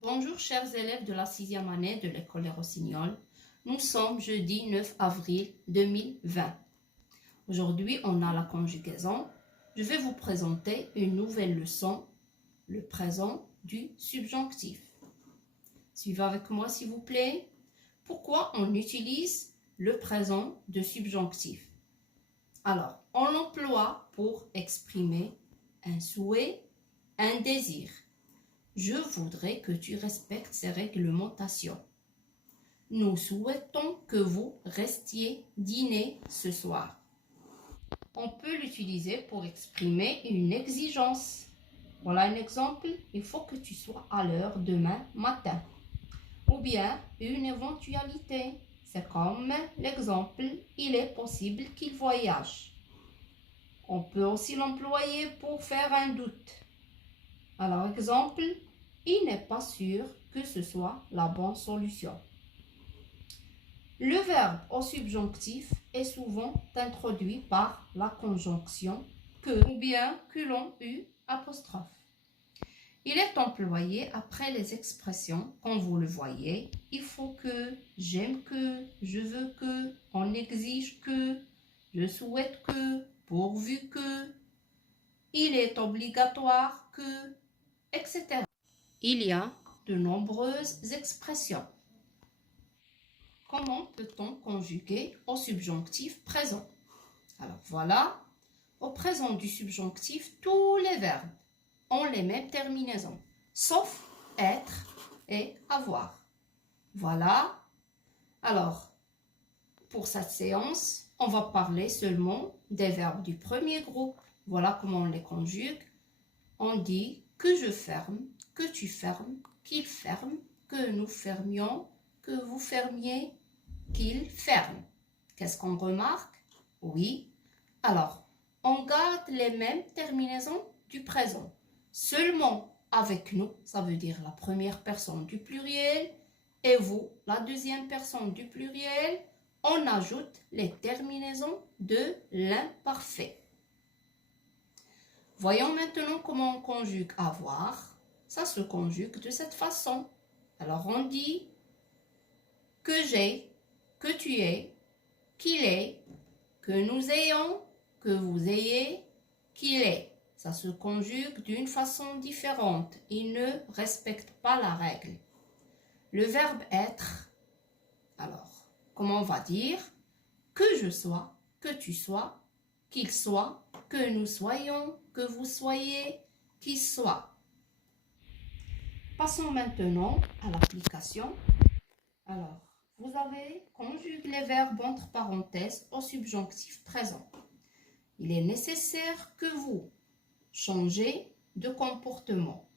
Bonjour chers élèves de la 6e année de l'école Les Rossignols. Nous sommes jeudi 9 avril 2020. Aujourd'hui, on a la conjugaison. Je vais vous présenter une nouvelle leçon, le présent du subjonctif. Suivez avec moi s'il vous plaît. Pourquoi on utilise le présent de subjonctif? Alors, on l'emploie pour exprimer un souhait, un désir. Je voudrais que tu respectes ces réglementations. Nous souhaitons que vous restiez dîner ce soir. On peut l'utiliser pour exprimer une exigence. Voilà un exemple. Il faut que tu sois à l'heure demain matin. Ou bien une éventualité. C'est comme l'exemple, il est possible qu'il voyage. On peut aussi l'employer pour faire un doute. Alors, exemple, il n'est pas sûr que ce soit la bonne solution. Le verbe au subjonctif est souvent introduit par la conjonction que ou bien que l'on eu apostrophe. Il est employé après les expressions, comme vous le voyez, il faut que, j'aime que, je veux que, on exige que, je souhaite que, pourvu que, il est obligatoire que, etc. Il y a de nombreuses expressions. Comment peut-on conjuguer au subjonctif présent? Alors voilà, au présent du subjonctif, tous les verbes ont les mêmes terminaisons, sauf être et avoir. Voilà. Alors, pour cette séance, on va parler seulement des verbes du premier groupe. Voilà comment on les conjugue. On dit que je ferme, que tu fermes, qu'il ferme, que nous fermions, que vous fermiez, qu'il ferme. Qu'est-ce qu'on remarque? Oui. Alors, on garde les mêmes terminaisons du présent. Seulement avec nous, ça veut dire la première personne du pluriel, et vous, la deuxième personne du pluriel, on ajoute les terminaisons de l'imparfait. Voyons maintenant comment on conjugue avoir. Ça se conjugue de cette façon. Alors on dit que j'ai, que tu es, qu'il est, que nous ayons, que vous ayez, qu'il est. Ça se conjugue d'une façon différente. Il ne respecte pas la règle. Le verbe être, alors, comment on va dire? Que je sois, que tu sois, qu'il soit, que nous soyons, que vous soyez, qu'il soit. Passons maintenant à l'application. Alors, vous avez conjugué les verbes entre parenthèses au subjonctif présent. Il est nécessaire que vous changez de comportement.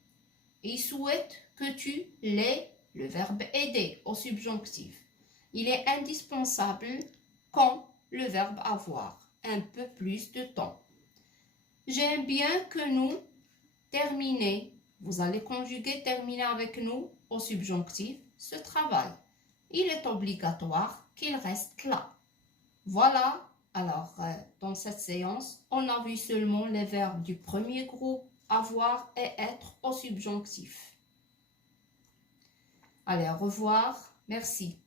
Il souhaite que tu l'aies, le verbe aider au subjonctif. Il est indispensable quand le verbe avoir, un peu plus de temps. J'aime bien que nous terminer. Vous allez conjuguer terminer avec nous au subjonctif ce travail. Il est obligatoire qu'il reste là. Voilà. Alors, dans cette séance, on a vu seulement les verbes du premier groupe, avoir et être au subjonctif. Allez, au revoir. Merci.